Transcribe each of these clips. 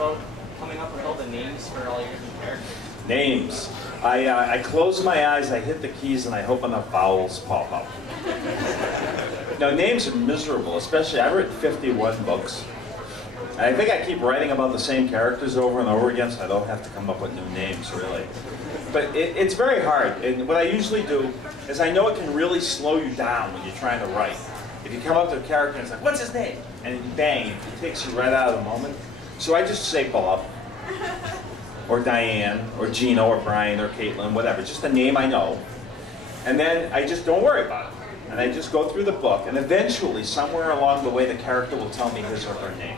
about coming up with all the names for all your different characters? Names. I close my eyes, I hit the keys, and I hope enough vowels pop up. Now, names are miserable, especially I've written 51 books. And I think I keep writing about the same characters over and over again, so I don't have to come up with new names, really. But it's very hard, and what I usually do is I know it can really slow you down when you're trying to write. If you come up to a character and it's like, what's his name? And bang, it takes you right out of the moment. So I just say Bob, or Diane, or Gino, or Brian, or Caitlin, whatever, just a name I know. And then I just don't worry about it. And I just go through the book, and eventually, somewhere along the way, the character will tell me his or her name.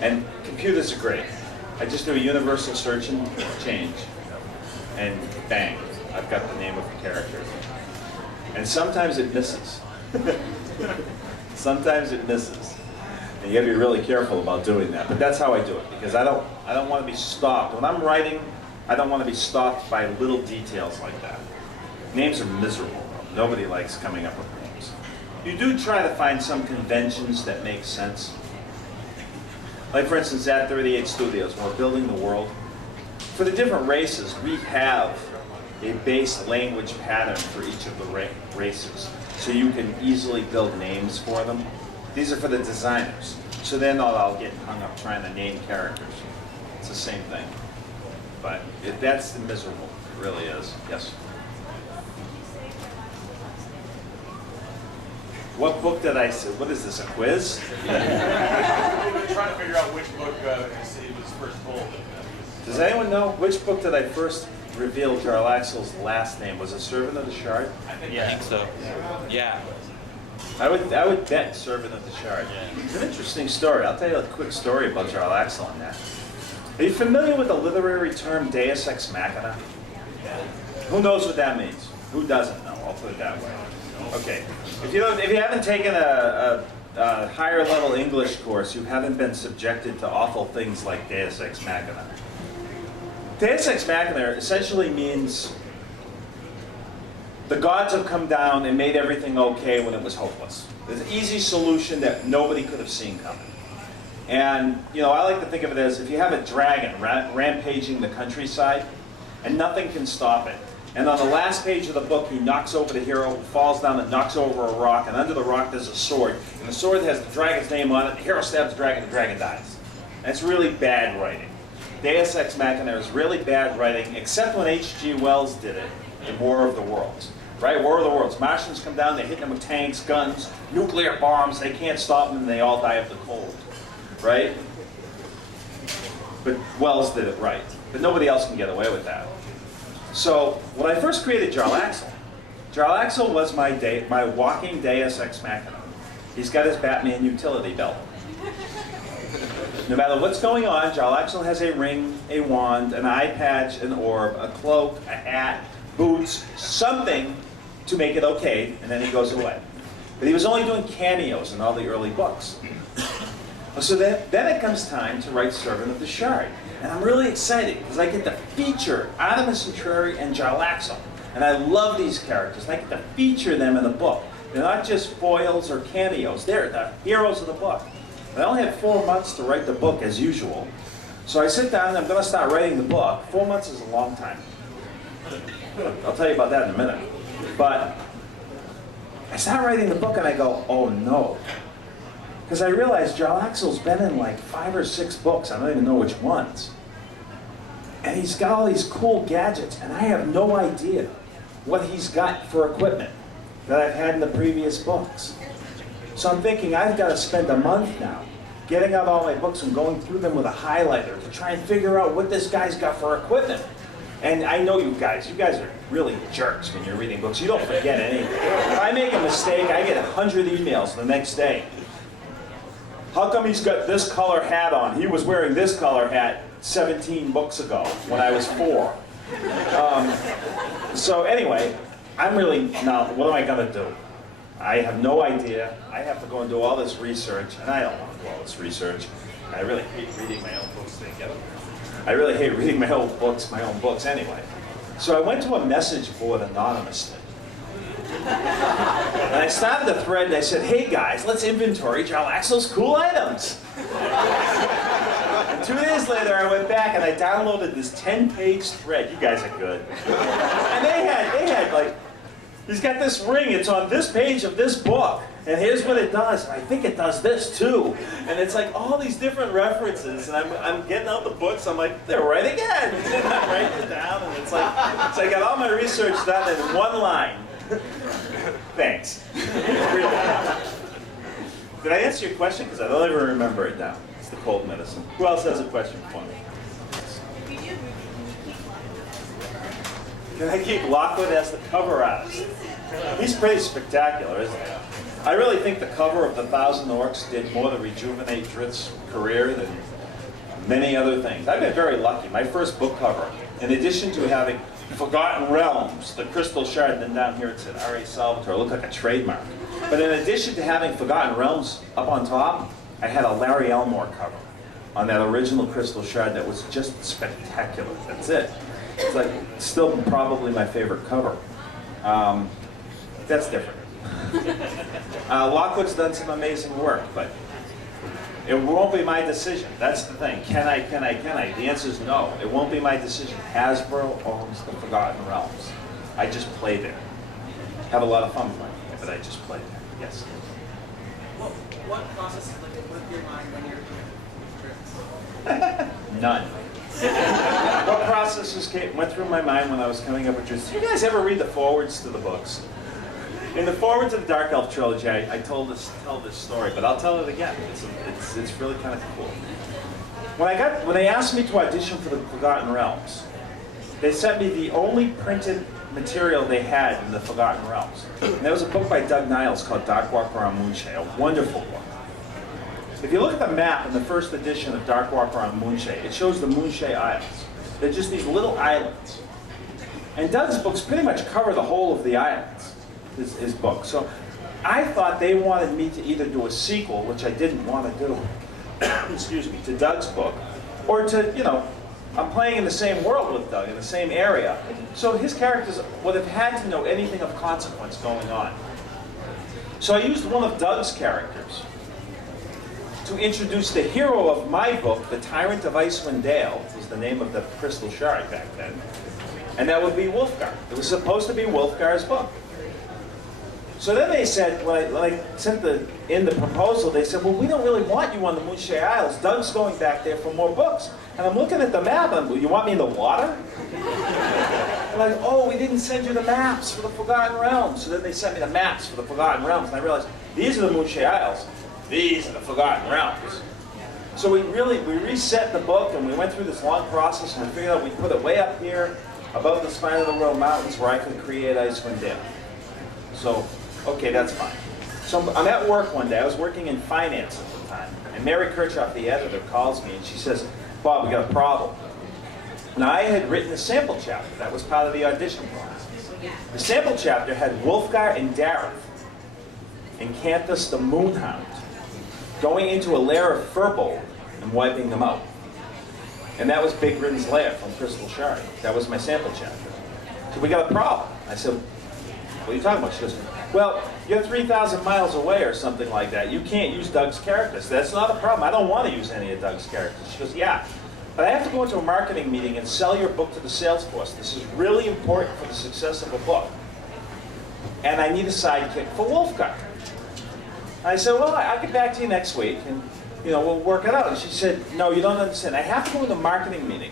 And computers are great. I just do a universal search and change. And bang, I've got the name of the character. And sometimes it misses. Sometimes it misses. And you gotta be really careful about doing that. But that's how I do it, because I don't want to be stopped. When I'm writing, I don't want to be stopped by little details like that. Names are miserable. Nobody likes coming up with names. You do try to find some conventions that make sense. Like, for instance, at 38 Studios, when we're building the world, for the different races, we have a base language pattern for each of the races. So you can easily build names for them. These are for the designers. So they're not all getting hung up trying to name characters. It's the same thing. But that's miserable. It really is. Yes? What book did I say? What is this, a quiz? We were trying to figure out which book he was first told. Does anyone know which book did I first reveal Jarl Axel's last name? Was it Servant of the Shard? I think so. Yeah. I would bet Servant of the Shard. Yeah. It's an interesting story. I'll tell you a quick story about Jarl Axel on that. Are you familiar with the literary term Deus Ex Machina? Who knows what that means? Who doesn't know? I'll put it that way. Okay. If you haven't taken a higher level English course, you haven't been subjected to awful things like Deus Ex Machina. Deus Ex Machina essentially means the gods have come down and made everything okay when it was hopeless. There's an easy solution that nobody could have seen coming. And, I like to think of it as if you have a dragon rampaging the countryside, and nothing can stop it. And on the last page of the book, he knocks over the hero, falls down and knocks over a rock, and under the rock there's a sword. And the sword has the dragon's name on it, the hero stabs the dragon dies. And it's really bad writing. Deus Ex Machina is really bad writing, except when H.G. Wells did it in War of the Worlds. Right? War of the Worlds. Martians come down, they hit them with tanks, guns, nuclear bombs, they can't stop them, and they all die of the cold. Right? But Wells did it right. But nobody else can get away with that. So, when I first created Jarl Axel was my walking Deus Ex Machina. He's got his Batman utility belt. No matter what's going on, Jarl Axel has a ring, a wand, an eye patch, an orb, a cloak, a hat, boots, something to make it okay, and then he goes away. But he was only doing cameos in all the early books. So then it comes time to write Servant of the Shard. And I'm really excited because I get to feature Artemis Entreri and Jarl Axel. And I love these characters. And I get to feature them in the book. They're not just foils or cameos. They're the heroes of the book. And I only had 4 months to write the book as usual. So I sit down and I'm going to start writing the book. 4 months is a long time. I'll tell you about that in a minute. But I start writing the book and I go, oh no. Because I realized Jarl Axel's been in like 5 or 6 books. I don't even know which ones. And he's got all these cool gadgets, and I have no idea what he's got for equipment that I've had in the previous books. So I'm thinking I've got to spend a month now getting out all my books and going through them with a highlighter to try and figure out what this guy's got for equipment. And I know you guys are really jerks when you're reading books. You don't forget anything. If I make a mistake, I get 100 emails the next day. How come he's got this color hat on? He was wearing this color hat 17 books ago when I was 4. So anyway, I'm really, now what am I going to do? I have no idea. I have to go and do all this research, and I don't want to do all this research. I really hate reading my own books. I really hate reading my own books anyway. So I went to a message board anonymously. And I started a thread and I said, hey guys, let's inventory Jarl Axel's cool items. And 2 days later, I went back and I downloaded this 10-page thread. You guys are good. And they had like, he's got this ring. It's on this page of this book. And here's what it does. And I think it does this too. And it's like all these different references. And I'm getting out the books. I'm like, they're right again. And I'm writing it down. And it's like, so I got all my research done in one line. Thanks. Did I answer your question? Because I don't even remember it now. It's the cold medicine. Who else has a question for me? Can I keep Lockwood as the cover artist? He's pretty spectacular, isn't he? I really think the cover of The Thousand Orcs did more to rejuvenate Dritt's career than many other things. I've been very lucky. My first book cover, in addition to having Forgotten Realms, the crystal shard, and then down here it said R.A. Salvatore, it looked like a trademark. But in addition to having Forgotten Realms up on top, I had a Larry Elmore cover on that original crystal shard that was just spectacular. That's it. It's like still probably my favorite cover. That's different. Lockwood's done some amazing work, but it won't be my decision. That's the thing. Can I? The answer is no. It won't be my decision. Hasbro owns the Forgotten Realms. I just play there. Have a lot of fun playing, but I just play there. Yes? What process is like with your mind when you're doing trips? None. What processes went through my mind when I was coming up with this? Do you guys ever read the forwards to the books? In the forward to the Dark Elf trilogy, I tell this story, but I'll tell it again. It's really kind of cool. When they asked me to audition for the Forgotten Realms, they sent me the only printed material they had in the Forgotten Realms. And there was a book by Doug Niles called Dark Walker on Moonshade, a wonderful book. If you look at the map in the first edition of Dark Walker on Moonshade, it shows the Moonshade Islands. They're just these little islands. And Doug's books pretty much cover the whole of the islands. His book. So I thought they wanted me to either do a sequel, which I didn't want to do, excuse me, to Doug's book, or to, I'm playing in the same world with Doug, in the same area. So his characters would have had to know anything of consequence going on. So I used one of Doug's characters to introduce the hero of my book, the Tyrant of Icewind Dale, was the name of the crystal shard back then, and that would be Wulfgar. It was supposed to be Wulfgar's book. So then they said, when I sent in the proposal, they said, well, we don't really want you on the Moonshade Isles. Doug's going back there for more books. And I'm looking at the map, and you want me in the water? They're like, oh, we didn't send you the maps for the Forgotten Realms. So then they sent me the maps for the Forgotten Realms, and I realized, these are the Moonshade Isles. These are the Forgotten Realms. So we reset the book, and we went through this long process, and we figured out we'd put it way up here, above the spine of the Royal Mountains, where I could create Icewind Dale. So, okay, that's fine. So I'm at work one day. I was working in finance at the time. And Mary Kirchhoff, the editor, calls me and she says, Bob, we got a problem. Now, I had written a sample chapter. That was part of the audition process. The sample chapter had Wulfgar and Dareth and Canthus the Moonhound going into a lair of Firbolg and wiping them out. And that was Big Rin's lair from Crystal Shard. That was my sample chapter. So we got a problem. I said, what are you talking about? She goes, well, you're 3,000 miles away or something like that. You can't use Doug's characters. That's not a problem. I don't want to use any of Doug's characters. She goes, yeah, but I have to go into a marketing meeting and sell your book to the sales force. This is really important for the success of a book. And I need a sidekick for Wulfgar. I said, well, I'll get back to you next week, and we'll work it out. And she said, no, you don't understand. I have to go into a marketing meeting,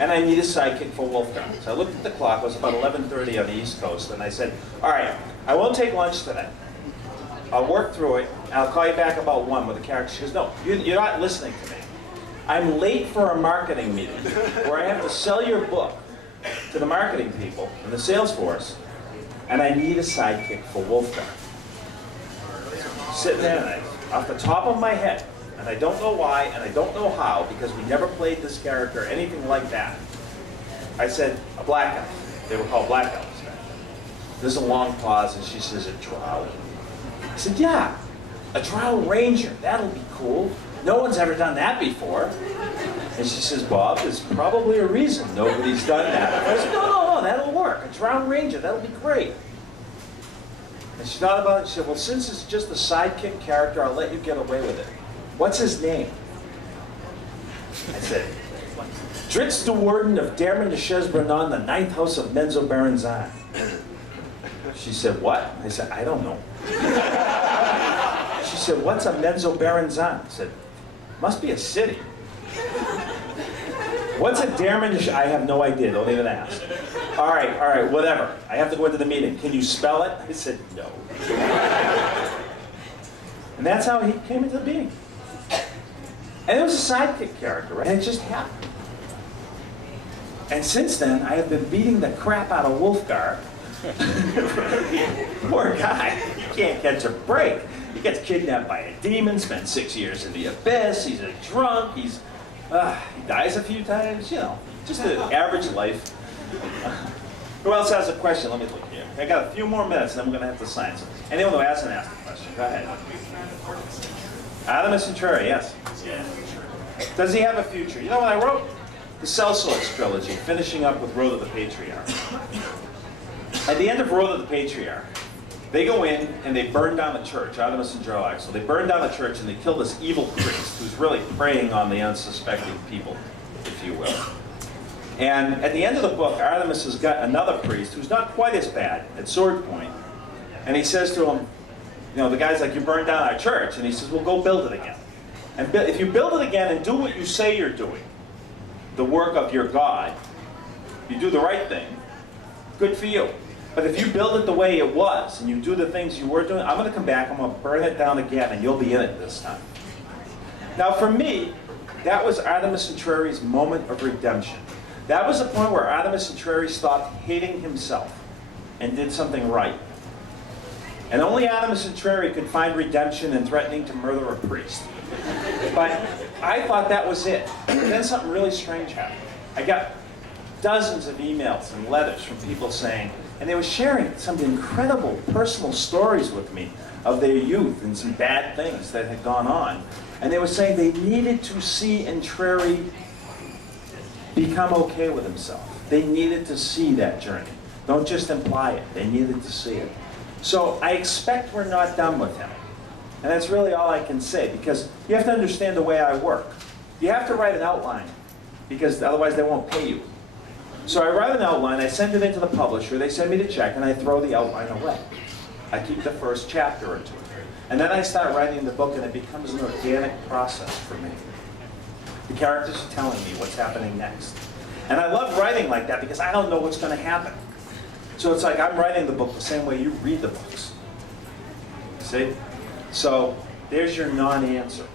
and I need a sidekick for Wulfgar. So I looked at the clock. It was about 11:30 on the East Coast, and I said, all right, I won't take lunch today. I'll work through it, and I'll call you back about 1 with the character. She goes, no, you're not listening to me. I'm late for a marketing meeting where I have to sell your book to the marketing people and the sales force, and I need a sidekick for Wulfgar. Sitting there, and off the top of my head, and I don't know why, and I don't know how, because we never played this character or anything like that, I said, a black elf. They were called black elves. There's a long pause, and she says, a drow. I said, yeah, a drow ranger. That'll be cool. No one's ever done that before. And she says, Bob, there's probably a reason nobody's done that. I said, no, that'll work. A drow ranger, that'll be great. And she thought about it, and she said, well, since it's just a sidekick character, I'll let you get away with it. What's his name? I said, Dritz de Warden of Dermond de Chesbrenon, the ninth house of Menzo Baranzan. She said, what? I said, I don't know. She said, what's a Menzo Baranzan? I said, must be a city. What's a Dermond de I have no idea, don't even ask. All right, whatever. I have to go into the meeting. Can you spell it? I said, no. And that's how he came into the meeting. And it was a sidekick character, right? And it just happened. And since then, I have been beating the crap out of Wolfgar. Poor guy. He can't catch a break. He gets kidnapped by a demon, spends 6 years in the abyss, he's a drunk, he dies a few times, you know, just an average life. Who else has a question? Let me look here. I got a few more minutes, and then we're going to have to sign some. Anyone who hasn't asked a question, go ahead. Adamus Centuri, yes. Does he have a future? You know, when I wrote the Sellswords trilogy, finishing up with Road of the Patriarch, at the end of Road of the Patriarch, they go in and they burn down the church, Adamus and Jarlaxle. They burn down the church and they kill this evil priest who's really preying on the unsuspecting people, if you will. And at the end of the book, Artemis has got another priest who's not quite as bad at sword point. And he says to him, you know, the guy's like, you burned down our church. And he says, well, go build it again. And if you build it again and do what you say you're doing, the work of your God, you do the right thing, good for you. But if you build it the way it was, and you do the things you were doing, I'm going to come back, I'm going to burn it down again, and you'll be in it this time. Now for me, that was Artemis Centuri's moment of redemption. That was the point where Artemis Centuri stopped hating himself and did something right. And only Artemis Centuri could find redemption in threatening to murder a priest. But I thought that was it. And then something really strange happened. I got dozens of emails and letters from people saying, and they were sharing some incredible personal stories with me of their youth and some bad things that had gone on. And they were saying they needed to see Entreri become okay with himself. They needed to see that journey. Don't just imply it. They needed to see it. So I expect we're not done with him. And that's really all I can say, because you have to understand the way I work. You have to write an outline, because otherwise they won't pay you. So I write an outline, I send it into the publisher, they send me the check, and I throw the outline away. I keep the first chapter or two. And then I start writing the book, and it becomes an organic process for me. The characters are telling me what's happening next. And I love writing like that, because I don't know what's going to happen. So it's like I'm writing the book the same way you read the books. See? So there's your non-answer.